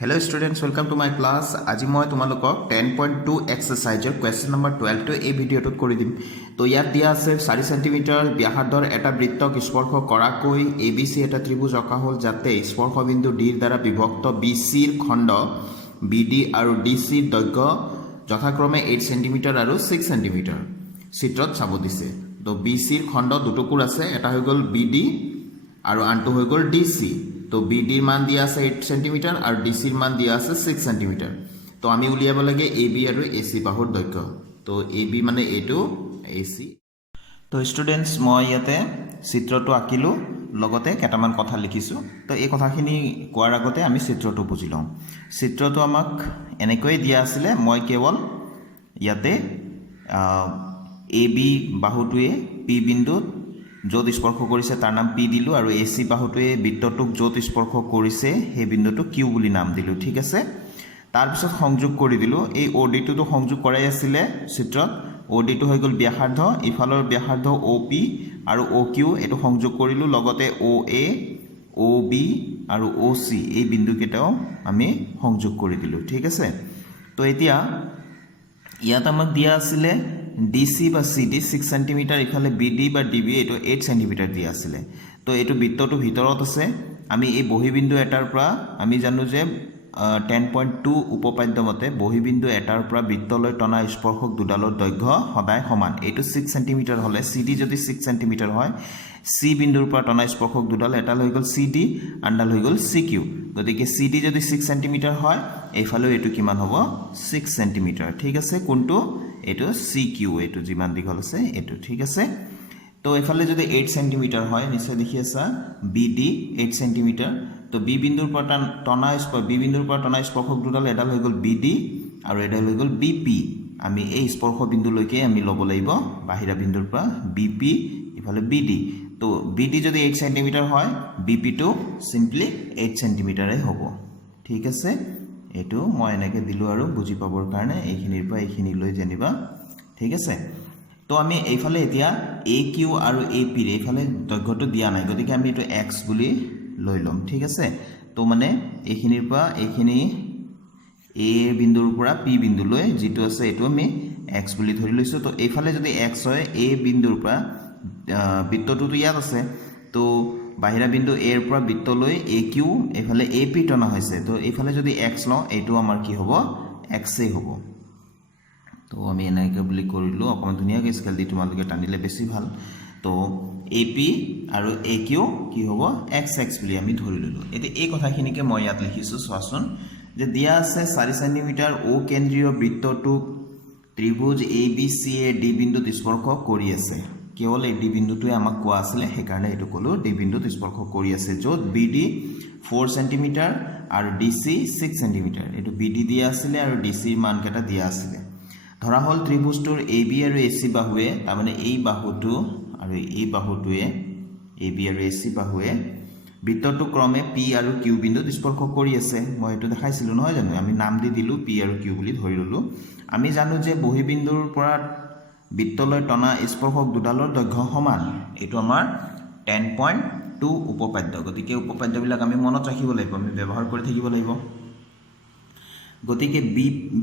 Hello students, welcome to my class. আজি মই তোমালোকক 10.2 এক্সাৰসাইজৰ কোৱেশ্চন নম্বৰ 12 টো এই ভিডিঅ'টোত কৰি দিম। তো ইয়াত দিয়া আছে 4 সেন্টিমিটাৰ ব্যাসাৰ্ধৰ এটা বৃত্তক স্পৰ্শ কৰাকৈ ABC এটা ত্ৰিভুজ অঁকা হ'ল যাতে স্পৰ্শবিন্দু D ৰ দ্বাৰা বিভক্ত BC ৰ খণ্ড BD আৰু DC ৰ দৈৰ্ঘ্য যথাক্ৰমে 8 সেন্টিমিটাৰ আৰু 6 সেন্টিমিটাৰ চিত্ৰত চাব দিছে। তো BC ৰ খণ্ড দুটুকুৰ আছে, এটা হৈ গ'ল BD আৰু আনটো হৈ গ'ল DC। तो BD मान दिया আছে 8 সেন্টিমিটার আর DC মান দিয়া আছে 6 সেন্টিমিটার। তো আমি উলিয়াব লাগে AB আৰু AC বাহুৰ দৈৰ্ঘ্য। তো AB মানে এটো AC। তো স্টুডেন্টস মই ইয়াতে চিত্ৰটো আঁকিলো, লগতে কেটামান কথা লিখিছো। তো এই কথাখিনি কোৱাৰ আগতে আমি চিত্ৰটো বুজি লওঁ। চিত্ৰটো আমাক এনেকৈ দিয়া আছিল, মই কেৱল ইয়াতে AB বাহুটোৱে P বিন্দুত য'ত স্পৰ্শ কৰিছে তাৰ নাম P দিলোঁ আৰু AC বাহুটোৱে বৃত্তটোক য'ত স্পৰ্শ কৰিছে সেই বিন্দুটো Q বুলি নাম দিলোঁ, ঠিক আছে। তাৰপিছত সংযোগ কৰি দিলোঁ, এই OD-টো সংযোগ কৰাই আছিলে চিত্ৰত। OD-টো হৈ গ'ল ব্যাসাৰ্ধ, ইফালৰ ব্যাসাৰ্ধ OP আৰু OQ এইটো সংযোগ কৰিলোঁ, লগতে OA, OB আৰু OC এই বিন্দুকেইটাও আমি সংযোগ কৰি দিলোঁ, ঠিক আছে। তো এতিয়া ইয়াত আমাক দিয়া আছিলে DC বা CD 6 সেন্টিমিটার, ইফালে BD বা DB এটো 8 সেন্টিমিটার দিয়া আছিলে। তো এটো বৃত্তটো ভিতৰত আছে। আমি এই বহিবিন্দু এটাৰ পৰা আমি জানো যে 10.2 উপপাদ্য মতে বহিবিন্দু এটাৰ পৰা বৃত্তলৈ টনা স্পৰ্শক দুডালৰ দৈৰ্ঘ্য সদায় সমান। এটো 6 সেন্টিমিটাৰ হলে CD যদি 6 সেন্টিমিটাৰ হয়, C বিন্দুৰ পৰা টনা স্পৰ্শক দুডাল, এটাল হৈ গ'ল CD আনডাল হৈ গ'ল CQ। গতিকে CD যদি 6 সেন্টিমিটার হয়, এইফালেও এটো কিমান হ'ব 6 সেন্টিমিটার, ঠিক আছে। কোনটো এটো CQ, এটো যিমান দীঘল আছে এটো, ঠিক আছে। তো এফালে যদি 8 সেন্টিমিটার হয়, নিশ্চয় দেখি আছা BD 8 সেন্টিমিটার। তো B বিন্দুৰ পৰা টনা স্পৰ্শক দুডাল, এডাল হৈ গ'ল BD আৰু এডাল হৈ গ'ল BP। আমি এই স্পৰ্শ বিন্দুলৈকে আমি ল'ব লাগিব বাহিৰা বিন্দুৰ পৰা BP, ইফালে BD। তো BD যদি 8 সেন্টিমিটাৰ হয়, BP টো সিম্পলি 8 সেন্টিমিটাৰে হ'ব, ঠিক আছে। এটো মই এনেকৈ দিলোঁ আৰু বুজি পাবৰ কাৰণে এইখিনিৰ পৰা এইখিনিলৈ জানিবা, ঠিক আছে। তো আমি এইফালে এতিয়া AQ আৰু AP ৰ এইফালে দৈৰ্ঘ্যটো দিয়া নাই, গতিকে আমি এটো X বুলি লৈ ল'ম, ঠিক আছে। তো মানে এইখিনিৰ পৰা এইখিনি A বিন্দুৰ পৰা P বিন্দুলৈ যেটো আছে এটো আমি X বুলি ধৰি লৈছো। তো এইফালে যদি X হয়, A বিন্দুৰ পৰা বৃত্তটোতো ইয়াত আছে, তো বাহিৰা বিন্দু A ৰ পৰা বৃত্তলৈ AQ, এইফালে AP টনা হৈছে। তো এইফালে যদি X লওঁ, এইটো আমাৰ কি হ'ব X এ হ'ব। তো আমি এনেকৈ বুলি কৰিলোঁ, অকণমান ধুনীয়াকৈ স্কেল দি তোমালোকে টানিলে বেছি ভাল। তো AP আৰু AQ কি হ'ব XX বুলি আমি ধৰি ল'লোঁ। এতিয়া এই কথাখিনিকে মই ইয়াত লিখিছোঁ, চোৱাচোন যে দিয়া আছে 4 সেন্টিমিটাৰ O কেন্দ্ৰীয় বৃত্তটোক ত্ৰিভুজ ABC এ D বিন্দুত স্পৰ্শ কৰি আছে। কেৱল এই D বিন্দুটোৱে আমাক কোৱা আছিলে, সেইকাৰণে এইটো ক'লোঁ D বিন্দুত স্পৰ্শ কৰি আছে, য'ত BD 4 সেন্টিমিটাৰ আৰু DC 6 সেন্টিমিটাৰ। এইটো BD দিয়া আছিলে আৰু DC ৰ মানকেইটা দিয়া আছিলে। ধৰা হ'ল ত্ৰিভুজটোৰ AB আৰু AC বাহুৱে, তাৰমানে এই বাহুটো আৰু এই বাহুটোৱে AB আৰু AC বাহুৱে বৃত্তটো ক্ৰমে P আৰু Q বিন্দুত স্পৰ্শ কৰি আছে। মই এইটো দেখাইছিলোঁ নহয় জানো, আমি নাম দি দিলোঁ P আৰু Q বুলি ধৰি ল'লোঁ। আমি জানো যে বহিবিন্দুৰ পৰা বৃত্তলৈ টনা স্পৰ্শক দুডালৰ দৈৰ্ঘ্য সমান। এইটো আমাৰ 10.2 উপপাদ্য, গতিকে উপপাদ্যবিলাক আমি মনত ৰাখিব লাগিব, আমি ব্যৱহাৰ কৰি থাকিব লাগিব। গতিকে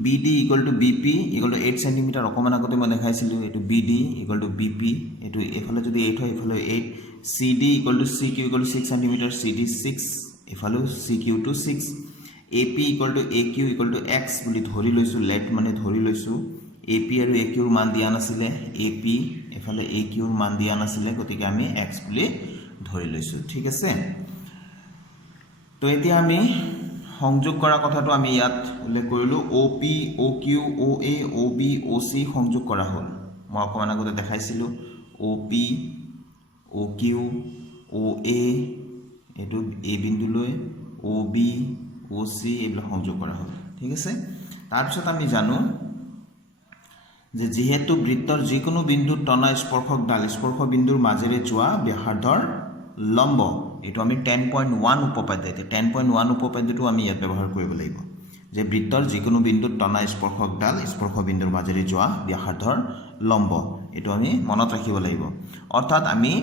BD = BP = 8 সেন্টিমিটার, অকমান আগতে মই দেখাইছিলোঁ এইটো BD = BP, এইটো এফালে যদি 8 হয় এফালে 8। CD = CQ = 6 centimetre, CD 6, এফালেও CQ টো 6। AP = AQ = X বুলি ধৰি লৈছোঁ, লেট মানে ধৰি লৈছোঁ। AP আৰু AQ ৰ মান দিয়া নাছিলে, AP এফালে AQ ৰ মান দিয়া নাছিলে, গতিকে আমি X বুলি ধৰি লৈছোঁ, ঠিক আছে। তো এতিয়া আমি সংযোগ কৰা কথাটো আমি ইয়াত উল্লেখ কৰিলোঁ। OP, OQ, OA, OB, OC সংযোগ কৰা হ'ল। মই অকণমান আগতে দেখাইছিলোঁ OP, OQ, OA এইটো A বিন্দুলৈ, OB, OC এইবিলাক সংযোগ কৰা হ'ল, ঠিক আছে। তাৰপিছত আমি জানো যে যিহেতু বৃত্তৰ যিকোনো বিন্দুত টনা স্পৰ্শকডাল স্পৰ্শ বিন্দুৰ মাজেৰে যোৱা ব্যাসাৰ্ধৰ লম্ব, এইটো আমি 10.1 উপপাদ্য, 10.1 উপপাদ্যটো আমি ইয়াত ব্যৱহাৰ কৰিব লাগিব, যে বৃত্তৰ যিকোনো বিন্দুত টনা স্পৰ্শকডাল স্পৰ্শ বিন্দুৰ মাজেৰে যোৱা ব্যাসাৰ্ধৰ লম্ব, এইটো আমি মনত ৰাখিব লাগিব। অৰ্থাৎ আমি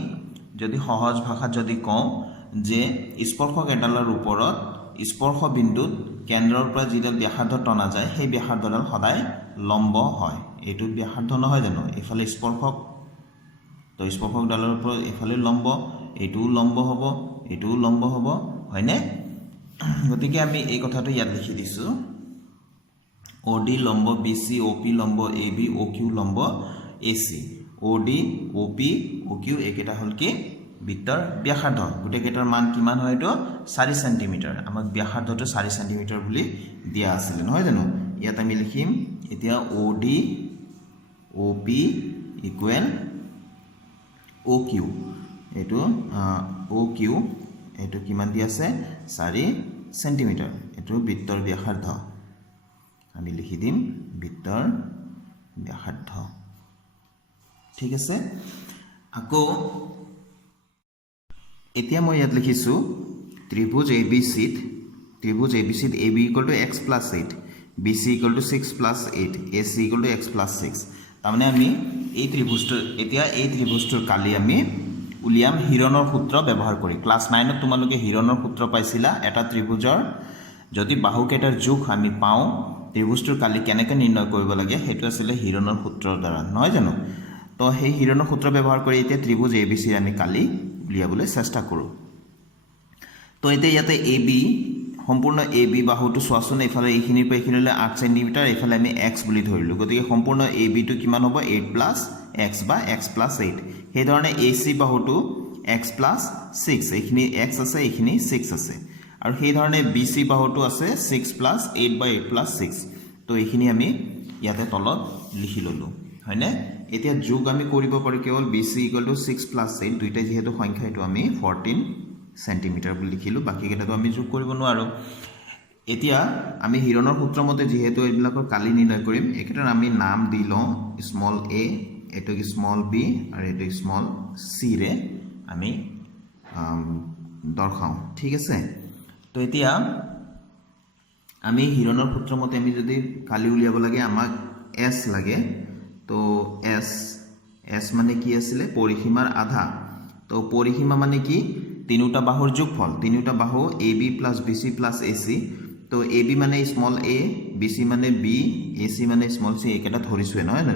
যদি সহজ ভাষাত যদি কওঁ যে স্পৰ্শক এডালৰ ওপৰত স্পৰ্শ বিন্দুত কেন্দ্ৰৰ পৰা যিডাল ব্যাসাৰ্ধ টনা যায় সেই ব্যাসাৰ্ধডাল সদায় লম্ব হয় এইটো ব্যাসাৰ্ধ নহয় জানো এফালে স্পৰ্শক তো স্পৰ্শকডালৰ পৰা এফালে লম্ব এইটোও লম্ব হ'ব এইটোও লম্ব হ'ব হয়নে গতিকে আমি এই কথাটো ইয়াত লিখি দিছো OD লম্ব BC OP লম্ব AB OQ লম্ব AC OD OP OQ একেটা হল কি বৃত্তৰ ব্যাসাৰ্ধ গুটেকেটাৰ মান কিমান হয় এটো 4 সেমি আমাক ব্যাসাৰ্ধটো 4 সেমি বুলি দিয়া আছিল নহয় জানো ইয়াত আমি লিখিম এতিয়া OD OP ইকুৱেল OQ এটো OQ এটো কিমান দি আছে 4 সেমি এটো বৃত্তৰ ব্যাসাৰ্ধ আমি লিখি দিম বৃত্তৰ ব্যাসাৰ্ধ ঠিক আছে আকৌ এতিয়া মই ইয়াত লিখিছো ত্ৰিভুজ ABC ত AB = x + 8 BC = 6 + 8 AC = x + 6 তাৰমানে আমি এই ত্ৰিভুজটো এতিয়া এই ত্ৰিভুজটোৰ কালি আমি উলিয়াম হিৰণৰ সূত্ৰ ব্যৱহাৰ কৰি ক্লাস 9 ত তোমালোকে হিৰণৰ সূত্ৰ পাইছিলা এটা ত্ৰিভুজৰ যদি বাহুকেইটাৰ যোগ আমি পাওঁ ত্ৰিভুজটোৰ কালি কেনেকৈ নিৰ্ণয় কৰিব লাগে হেতু আছিল হিৰণৰ সূত্ৰৰ দ্বাৰা নহয় জানো তো সেই হিৰণৰ সূত্ৰ ব্যৱহাৰ কৰি এতিয়া ত্ৰিভুজ ABC আমি কালি উলিয়াবলৈ চেষ্টা কৰো তো এতিয়া ইয়াতে AB সম্পূৰ্ণ AB বাহুটো সোৱাচোন এফালে এইখিনিৰ পৰা এইখিনিলৈ 8 সেমি এফালে আমি x বুলি ধৰিলো গতিকে সম্পূৰ্ণ AB টো কিমান হ'ব 8 + x বা x + 8 সেই ধৰণে AC বাহুটো x + 6 এইখিনি x আছে এইখিনি 6 আছে আৰু সেই ধৰণে BC বাহুটো আছে 6 + 8 বা 8 + 6 তো এইখিনি আমি ইয়াতে তলত লিখি ললো হয়নে এতিয়া যোগ আমি কৰিব পাৰো কেৱল BC = 6 + 8 দুইটা যেহেতু সংখ্যা এটো আমি 14 সেন্টিমিটাৰ বুলি লিখিলো বাকি কেটাটো আমি যোগ কৰিব নোৱাৰো এতিয়া আমি হিৰণৰ সূত্ৰ মতে যেহেতু এইবিলাকৰ কালি নিৰ্ণয় কৰিম একেটাৰ আমি নাম দি লওঁ স্মল a এটো স্মল b আৰু এটো স্মল c ৰে আমি দৰ্শাও ঠিক আছে তো এতিয়া আমি হিৰণৰ সূত্ৰ মতে আমি যদি কালি উলিয়াব লাগে আমাক s লাগে তো s মানে কি আছিল পৰিসীমাৰ আধা তো পৰিসীমা মানে কি তিনিটা বাহুৰ যোগফল তিনিটা বাহু AB + BC + AC তো AB মানে স্মল a BC মানে b AC মানে স্মল c একেটা ধৰিছোৱে নহয় না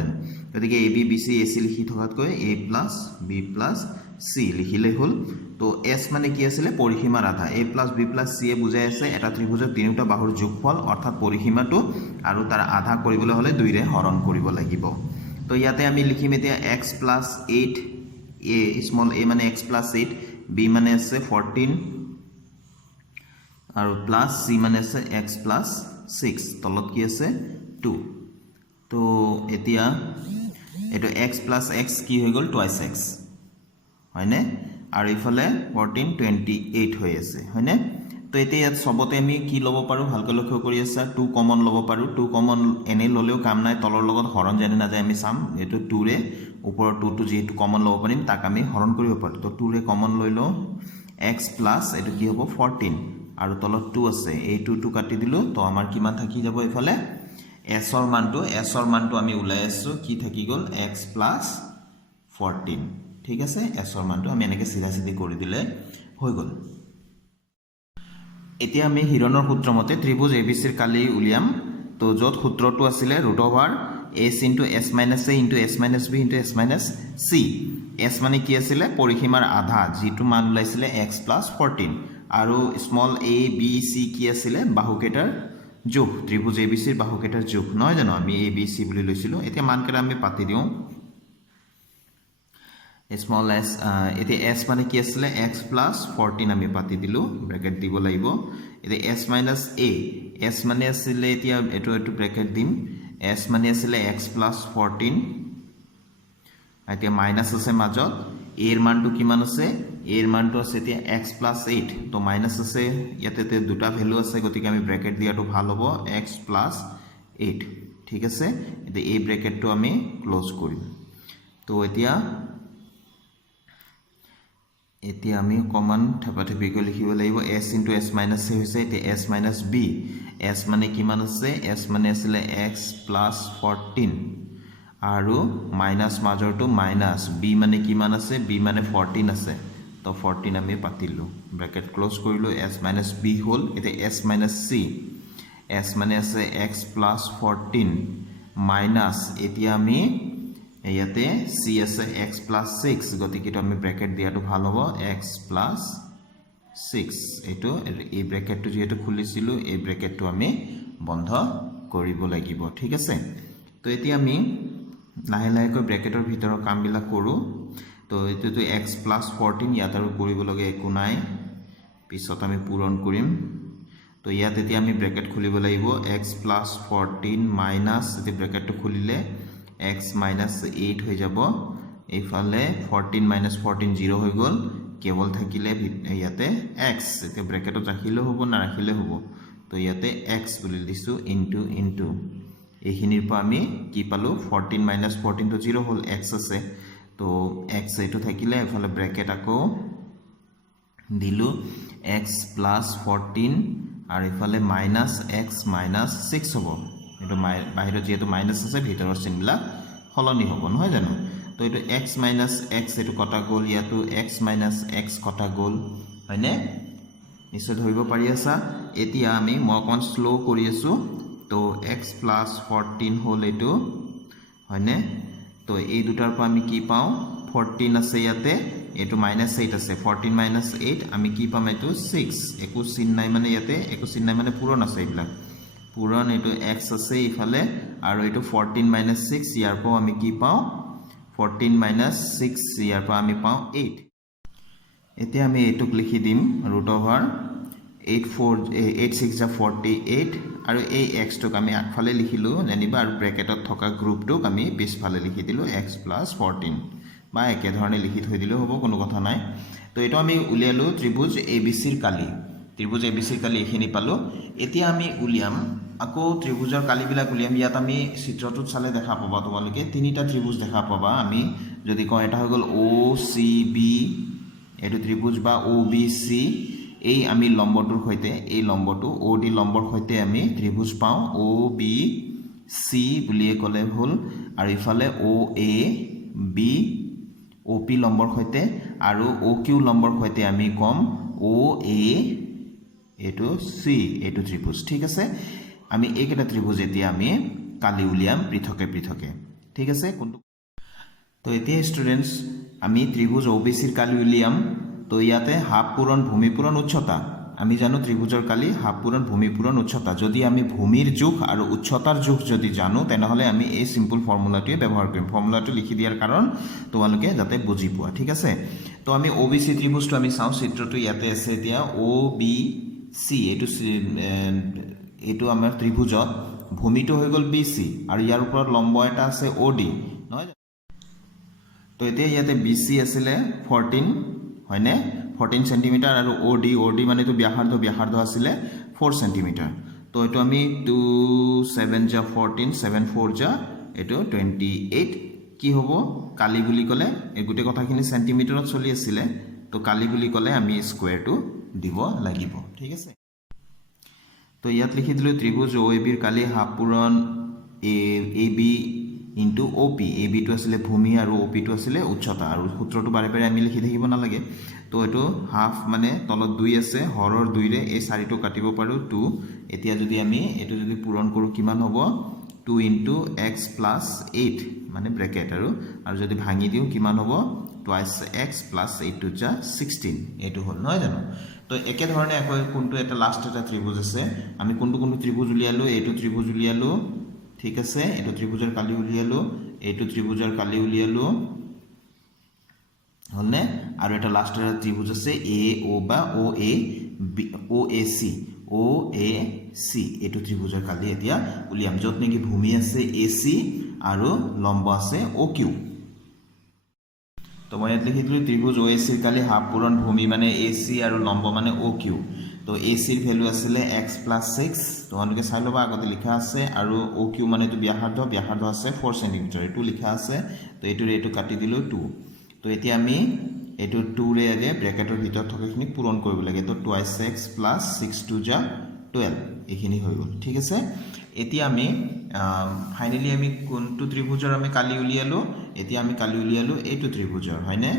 গতিকে AB BC AC লিখি থকাতকৈ a + b + c লিখিলে হল তো s মানে কি আছিল পৰিসীমাৰ আধা a + b + c এ বুজাই আছে এটা ত্ৰিভুজৰ তিনিটা বাহুৰ যোগফল অৰ্থাৎ পৰিসীমাটো আৰু তাৰ আধা কৰিবলৈ হলে 2 ৰে হৰণ কৰিব লাগিব তো ইয়াতে আমি লিখিম এতিয়া x + 8 a স্মল a মানে x + 8 b মানে আছে 14 আৰু প্লাস c মানে আছে x + 6 তলত কি আছে 2 তো এতিয়া এটো x + x কি হৈ গল টুৱাইস x হয়নে আৰু ইফালে 14 28 হৈ আছে হয়নে তো এতিয়া ইয়াত সবতে আমি কি লব পাৰো ভালকৈ লক্ষ্য কৰি আছে 2 কমন লব পাৰো 2 কমন এনে ললেও কাম নাই তলৰ লগত হৰণ জানি না যায় আমি চাম এটো 2 ৰে ওপৰৰ 2 টো যেটো কমন লব পাৰিম তাক আমি হৰণ কৰিব পাৰো তো 2 ৰে কমন লৈ লো x + এটো কি হ'ব 14 আৰু তলত 2 আছে এই 2 টো কাটি দিলো তো আমাৰ কিমান থাকি যাব ইফালে s ৰ মানটো আমি উলাই আছো কি থাকি গল x + 14 ঠিক আছে s ৰ মানটো আমি এনেকৈ সিধা সিধি কৰি দিলে হৈ গল এতিয়া আমি হিৰণৰ সূত্ৰ মতে ত্ৰিভুজ ABC ৰ কালি উলিয়াম তো যত সূত্ৰটো আছিল √s * s - a * s - b * s - c s মানে কি আছিল পৰিসীমাৰ আধা যেটো মান উলাইছিল x + 14 আৰু স্মল a b c কি আছিল বাহুকেটাৰ যোগ ত্ৰিভুজ ABC ৰ বাহুকেটাৰ যোগ নহয় জানো আমি a b c বুলি লৈছিলো এতিয়া মানকেটা আমি পাতি দিও স্মল s এতিয়া s মানে কি আছিল x + 14 আমি পাতি দিলো ব্র্যাকেট দিব লাগিব এতিয়া s - a s মানে আছিল এতিয়া এটো ব্র্যাকেট দিম s মানে আছিল x + 14 এতিয়া মাইনাস আছে মাজত a এর মানটো কিমান আছে a এর মানটো আছে এতিয়া x + 8 তো মাইনাস আছে ইয়াতে দুটা ভ্যালু আছে গতিকে আমি ব্র্যাকেট দিয়াটো ভাল হ'ব x + 8 ঠিক আছে এতিয়া এই ব্র্যাকেটটো আমি ক্লোজ কৰিম তো এতিয়া আমি কমন থেপাথেপি কৰি লিখিব লাগিব s * s - a হৈছে এতিয়া s - b s মানে কিমান আছে s মানে আছিল x + 14 আৰু মাইনাস মাজৰটো মাইনাস b মানে কিমান আছে b মানে 14 আছে তো 14 আমি পাতিলোঁ ব্ৰেকেট ক্লোজ কৰিলোঁ s মাইনাছ b হ'ল এতিয়া s মাইনাছ c s মানে আছে x প্লাছ 14 মাইনাছ এতিয়া আমি ইয়াতে c আছে x প্লাছ 6 গতিকে আমি ব্ৰেকেট দিয়াটো ভাল হ'ব x প্লাছ 6 এইটো এই ব্ৰেকেটটো যেহেতু খুলিছিলোঁ এই ব্ৰেকেটটো আমি বন্ধ কৰিব লাগিব ঠিক আছে তো এতিয়া আমি লাহে লাহেকৈ ব্ৰেকেটৰ ভিতৰৰ কামবিলাক কৰোঁ তো এইটোতো x প্লাছ 14 ইয়াত আৰু কৰিবলগীয়া একো নাই পিছত আমি পূৰণ কৰিম তো ইয়াত এতিয়া আমি ব্ৰেকেট খুলিব লাগিব x প্লাছ 14 মাইনাছ এতিয়া ব্ৰেকেটটো খুলিলে x মাইনাছ 8 হৈ যাব এইফালে 14 মাইনাছ 14 0 হৈ গ'ল কেৱল থাকিলে ইয়াতে x এতিয়া ব্ৰেকেটত ৰাখিলে হ'ব না ৰাখিলে হ'ব তো ইয়াতে x বুলি দিছো ইনটু এইখিনিৰ পৰা আমি কি পালো 14 মাইনাছ 14 তো 0 হ'ল x আছে তো x এইটো থাকিলে এফালে ব্ৰেকেট আকৌ দিলো x প্লাছ 14 আৰু ইফালে মাইনাছ x মাইনাছ 6 হ'ব এটো বাহিৰত যেটো মাইনাছ আছে ভিতৰৰ চিনবিলাক হলনি হ'ব নহয় জানো তো এটো x মাইনাছ x এটো কটা গ'ল ইয়াতো x মাইনাছ x কটা গ'ল হয়নে নিশ্চয় ধৰিব পাৰি আছা এতিয়া আমি মই স্লো কৰি আছো তো x প্লাছ 14 হ'ল এটো হয়নে তো এই দুটাৰ পৰা আমি কি পাওঁ 14 আছে ইয়াতে এটো মাইনাছ 8 আছে 14 মাইনাছ 8 আমি কি পাম এটো 6 একো চিন নাই মানে ইয়াতে একো চিন নাই মানে পূৰণ আছে এইবিলাক পূৰণ এটো x আছে ইফালে আৰু এটো 14 মাইনাছ 6 ইয়াৰ পৰা আমি কি পাওঁ 14 মাইনাছ 6 ইয়াৰ পৰা আমি পাওঁ 8 এতিয়া আমি এটোক লিখি দিম √8 6 যা 48 আৰু এই x টোক আমি আগফালে লিখিলো জানিবা আৰু ব্ৰেকেটত থকা গ্ৰুপটোক আমি পিছফালে লিখি দিলো x প্লাছ 14 বা একে ধৰণে লিখি থৈ দিলেও হ'ব কোনো কথা নাই তো এটো আমি উলিয়ালো ত্ৰিভুজ ABC ৰ কালি ত্ৰিভুজ ABC ৰ কালি এখিনি পালো এতিয়া আমি উলিয়াম আকৌ ত্ৰিভুজৰ কালিবিলাক উলিয়াম ইয়াত আমি চিত্ৰটোত চালে দেখা পাবা তোমালোকে তিনিটা ত্ৰিভুজ দেখা পাবা আমি যদি কওঁ এটা হৈ গ'ল OCB এটো ত্ৰিভুজ বা OBC এই আমি লম্বটোৰ সৈতে এই লম্বটো OD লম্বৰ সৈতে আমি ত্ৰিভুজ পাওঁ OBC বুলিয়ে ক'লে হ'ল আৰু ইফালে OAB OP লম্বৰ সৈতে আৰু OQ লম্বৰ সৈতে আমি কম OA এটো C এটো ত্ৰিভুজ ঠিক আছে আমি এইকেইটা ত্ৰিভুজ এতিয়া আমি কালি উলিয়াম পৃথকে ঠিক আছে কোনটো তো এতিয়া ষ্টুডেন্টস আমি ত্ৰিভুজ OBC ৰ কালি উলিয়াম তো ইয়াতে হাফ পূৰণ ভূমি পূৰণ উচ্চতা আমি জানো ত্ৰিভুজৰ কালি হাফ পূৰণ ভূমি পূৰণ উচ্চতা যদি আমি ভূমিৰ জোখ আৰু উচ্চতাৰ জোখ যদি জানো তেনেহলে আমি এই সিম্পল ফৰ্মুলাটো ব্যৱহাৰ কৰিম ফৰ্মুলাটো লিখি দিয়াৰ কাৰণ তোমালোকে যাতে বুজি পোৱা ঠিক আছে তো আমি OBC ত্ৰিভুজটো আমি চাও চিত্ৰটো ইয়াতে আছে এতিয়া OBC এটো আমাৰ ত্ৰিভুজত ভূমিটো হৈ গ'ল BC আৰু ইয়াৰ ওপৰত লম্ব এটা আছে OD নহয় তো এতিয়া ইয়াতে BC আছিল 14 হয়নে 14 সেন্টিমিটার আৰু OD মানে তো ব্যাসাৰ্ধ আছিল 4 সেন্টিমিটার তো এটো আমি 2 7 যা 14 7 4 যা এটো 28 কি হ'ব কালি বুলি ক'লে এই গুটে কথাখিনি সেন্টিমিটাৰত চলি আছিল তো কালি বুলি ক'লে আমি স্কয়াৰটো দিব লাগিব ঠিক আছে তো ইয়াত লিখি দিলো ত্ৰিভুজ OAB ৰ কালি হাফ পূৰণ AB ইনটু OP AB টো আছিল ভূমি আৰু OP টো আছিল উচ্চতা আৰু সূত্ৰটো বাৰে বাৰে আমি লিখি থাকিব না লাগে তো এটো হাফ মানে তলত 2 আছে হৰৰ 2 ৰে এই 4 টো কাটিব পাৰো 2 এতিয়া যদি আমি এটো যদি পূৰণ কৰো কিমান হ'ব 2 ইনটু x প্লাস 8 মানে ব্ৰেকেট আৰু যদি ভাঙি দিও কিমান হ'ব টুৱাইস x প্লাস 8 টু যা 16 এটো হ'ল নহয় জানো তো একে ধৰণে আকৌ কোনটো এটা লাষ্ট এটা ত্ৰিভুজ আছে আমি কোনটো ত্ৰিভুজ উলিয়ালো এটো ত্ৰিভুজ উলিয়ালো ঠিক আছে এটো ত্ৰিভুজৰ কালি উলিয়ালো এটো ত্ৰিভুজৰ কালি উলিয়ালো হলনে আৰু এটা লাষ্ট এটা ত্ৰিভুজ আছে AO বা OAC এটো ত্ৰিভুজৰ কালি এতিয়া উলিয়াম যত নেকি ভূমি আছে AC আৰু লম্ব আছে OQ তো মই লিখি দিলো ত্ৰিভুজ OAC ৰ কালি হাফ পূৰণ ভূমি মানে AC আৰু লম্ব মানে OQ তো AC ৰ ভ্যালু আছিল x + 6 তোমালোকে চাই লবা আগতে লিখা আছে আৰু OQ মানে তো ব্যাসাৰ্ধ আছে 4 সেমি এটো লিখা আছে তো এটো কাটি দিলো 2 তো এতিয়া আমি এটো 2 ৰে আগে ব্ৰেকেটৰ ভিতৰত থকাখিনি পূৰণ কৰিব লাগে তো 2x + 6 2 যা 12 এখিনি হৈ গল ঠিক আছে এতিয়া আমি ফাইনালি আমি কোনটো ত্ৰিভুজৰ আমি কালি উলিয়ালো এতিয়া আমি কালি উলিয়ালো এইটো ত্ৰিভুজৰ হয়নে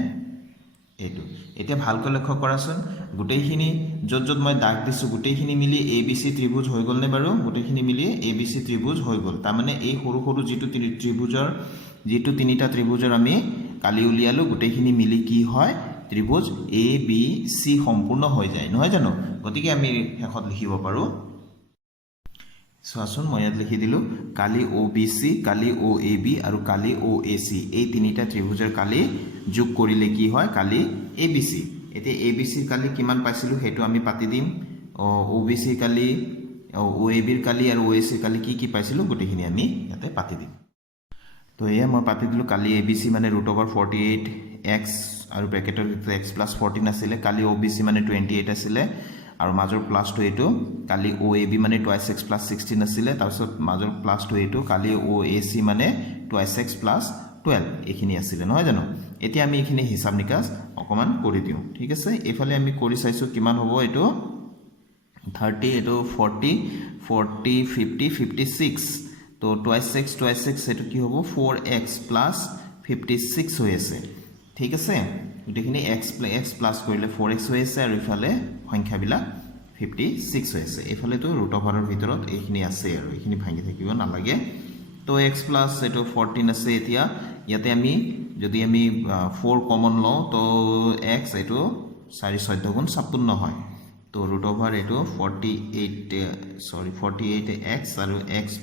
এইটো এতিয়া ভালকৈ লক্ষ্য কৰাচোন গোটেইখিনি যত মই দাগ দিছো গোটেইখিনি মিলি ABC ত্ৰিভুজ হৈ গল নে বাৰু গোটেইখিনি মিলি ABC ত্ৰিভুজ হৈ গল তাৰ মানে এই সৰু সৰু যেটো ত্ৰিভুজৰ যেটো তিনিটা ত্ৰিভুজৰ আমি কালি উলিয়ালো গোটেইখিনি মিলি কি হয় ত্ৰিভুজ ABC সম্পূৰ্ণ হৈ যায় নহয় জানো গতিকে আমি হেখত লিখিব পাৰো সোয়াচোন মই ইয়াত লিখি দিলো কালি OBC কালি OAB আৰু কালি OAC এই তিনিটা ত্ৰিভুজৰ কালি যোগ কৰিলে কি হয় কালি ABC এতে ABC ৰ কালি কিমান পাইছিলো হেতু আমি পাতি দিম OBC কালি OAB ৰ কালি আৰু OAC ৰ কালি কি পাইছিলো গোটেইখিনি আমি ইয়াতে পাতি দিম তো এয়া মই পাতি দিলো কালি ABC মানে √48x আৰু ব্ৰেকেটৰ ভিতৰত x + 14 আছিল কালি OBC মানে 28 আছিল আৰু মাজৰ প্লাসটো এটো কালি OAB মানে 2x + 16 আছিল তাৰপিছত মাজৰ প্লাসটো এটো কালি OAC মানে 2x + 12 এখিনি আছিল নহয় জানো এতিয়া আমি এখিনি হিসাব নিকাছ অকমান কৰি দিও ঠিক আছে এফালে আমি কৰি চাইছো কিমান হ'ব এটো 30 এটো 40 40 50 56 তো 2x এটো কি হ'ব 4x + 56 হৈ আছে ঠিক আছে এখিনি x + কৰিলে 4x হৈ আছে আৰু ইফালে সংখ্যাবিলাক 56 হৈ আছে এফালে তো √ৰ ভিতৰত এইখিনি আছে আৰু এইখিনি ভাঙি থাকিব নালাগে তো x + এটো 14 আছে এতিয়া ইয়াতে আমি যদি আমি 4 কমন লওঁ তো x এটো 4 14 গুণ 56 হয় তো √, এটো 48x আৰু x +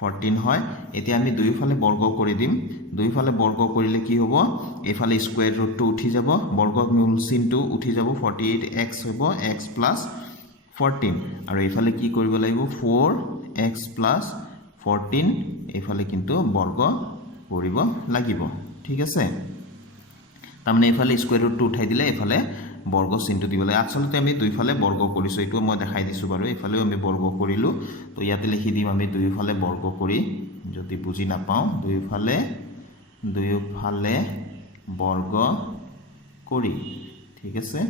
14 হয় এতিয়া আমি দুইফালে বৰ্গ কৰি দিম দুইফালে বৰ্গ কৰিলে কি হ'ব এফালে স্কয়াৰ ৰুটটো উঠি যাব বৰ্গমূল চিনটো উঠি যাব 48x হ'ব x + 14 আৰু এফালে কি কৰিব লাগিব 4x + 14 এফালে কিন্তু বৰ্গ কৰিব লাগিব ঠিক আছে তাৰমানে এফালে স্কয়াৰ ৰুটটো উঠাই দিলে এফালে বৰ্গ চিনটো দিবলৈ আসলতে আমি দুইফালে বৰ্গ কৰিছো এটো মই দেখাই দিছো বাৰু এফালেও আমি বৰ্গ কৰিলো তো ইয়াতে লিখি দিম আমি দুইফালে বৰ্গ কৰি যদি বুজি নাপাও দুইফালে বৰ্গ কৰি ঠিক আছে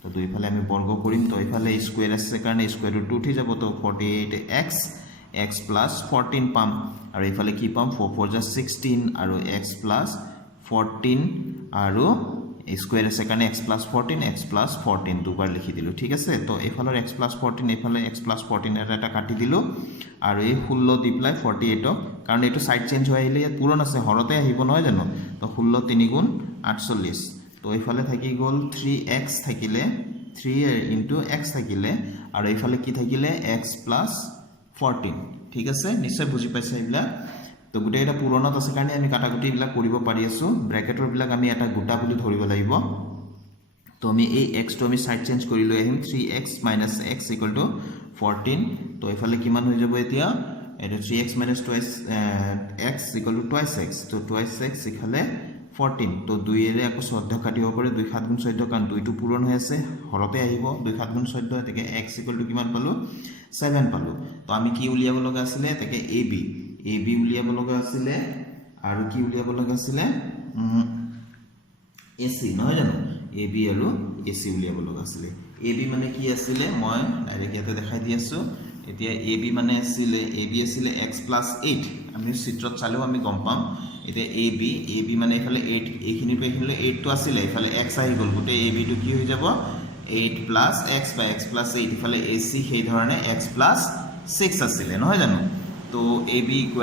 তো দুইফালে আমি বৰ্গ কৰিম তো এফালে স্কয়াৰ আছে কাৰণে স্কয়াৰ ৰুটটো উঠি যাব তো 48x x + 14 পাম আৰু এফালে কি পাম 4 4 16 আৰু x + 14 আৰু স্কয়াৰ আছে কাৰণে x + 14 দুবাৰ লিখি দিলো ঠিক আছে তো এফালৰ x + 14 এফালে x + 14 এটা কাটি দিলো আৰু এই 16 দি প্লাই 48 কাৰণ এটো সাইড চেঞ্জ হৈ আহিলে ইয়াত পূৰণ আছে হৰতে আহিব নহয় জানো তো 16 3 গুণ 48 তো এফালে থাকি গল 3x থাকিলে 3 * x থাকিলে আৰু এফালে কি থাকিলে x + 14 ঠিক আছে নিশ্চয় বুজি পাইছে এইবিলাক তো গুটে এটা পুৰণত আছে কাৰণে আমি কাটাকুটি বিলাক কৰিব পাৰি আছো ব্ৰ্যাকেটৰ বিলাক আমি এটা গুটা বুলি ধৰিব লাগিব তো আমি এই x টো আমি সাইড চেঞ্জ কৰি লৈ আহিম 3x - x = 14 তো এফালে কিমান হৈ যাব এতিয়া এটো 3x - 2x = 2x তো 2x ইফালে 14 তো 2 এৰে আকৌ 14 কাটিব পাৰে 2 7 গুণ 14 কাৰণ 2 টো পূৰণ হৈ আছে হৰতে আহিব 2 7 গুণ 14 এতেকে x = কিমান পালো 7 পালো তো আমি কি উলিয়াব লগা আছিল এতেকে AB উলিয়াব লগা আছিল আৰু কি উলিয়াব লগা আছিল AC নহয় জানো AB আৰু AC উলিয়াব লগা আছিল AB মানে কি আছিল মই ডাইৰেক্ট ইয়াতে দেখাই দি আছো এতিয়া AB মানে আছিল AB আছিল x + 8 আমি চিত্ৰত চালেও আমি গম পাম এতিয়া AB মানে এফালে 8 এইখিনি পে এইখিনি 8 টো আছিল এফালে x আহি গল গুটে AB টো কি হৈ যাব 8 + x বা x + 8 ইফালে AC সেই ধৰণে x + 6 আছিল নহয় জানো তো AB =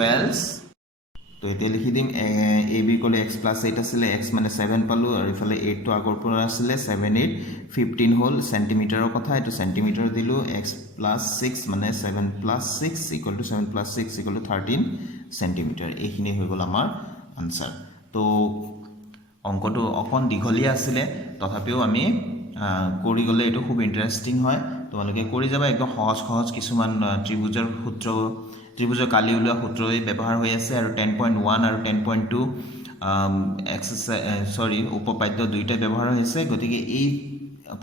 তো এতে লিখি দিম AB কলে x + 8 আছিল x মানে 7 পালো আৰু ইফালে 8 টো আগৰ পৰা আছিল 7 8 15 হল সেন্টিমিটাৰৰ কথা এটো সেন্টিমিটাৰ দিলো x + 6 মানে 7 + 6 = 7 + 6 = 13 সেন্টিমিটাৰ এইখিনি হৈ গল আমাৰ আনসাৰ তো অঙ্কটো অকন দীঘলীয়া আছিল তথাপিও আমি কৰি গলে এটো খুব ইন্টাৰেস্টিং হয় তোমালোকে কৰি যাবা একদম সহজ কিছুমান ত্ৰিভুজৰ কালি উলিওৱা সূত্ৰই ব্যৱহাৰ হৈ আছে আৰু 10.1 আৰু 10.2 উপপাদ্য দুইটা ব্যৱহাৰ হৈছে গতিকে এই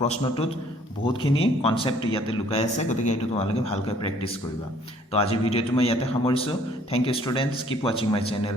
প্ৰশ্নটোত বহুতখিনি কনসেপ্ট ইয়াতে লুকাই আছে গতিকে এটো তোমালোকে ভালকৈ প্ৰেক্টিস কৰিবা তো আজি ভিডিওটো মই ইয়াতে সামৰিছো thank you students keep watching my channel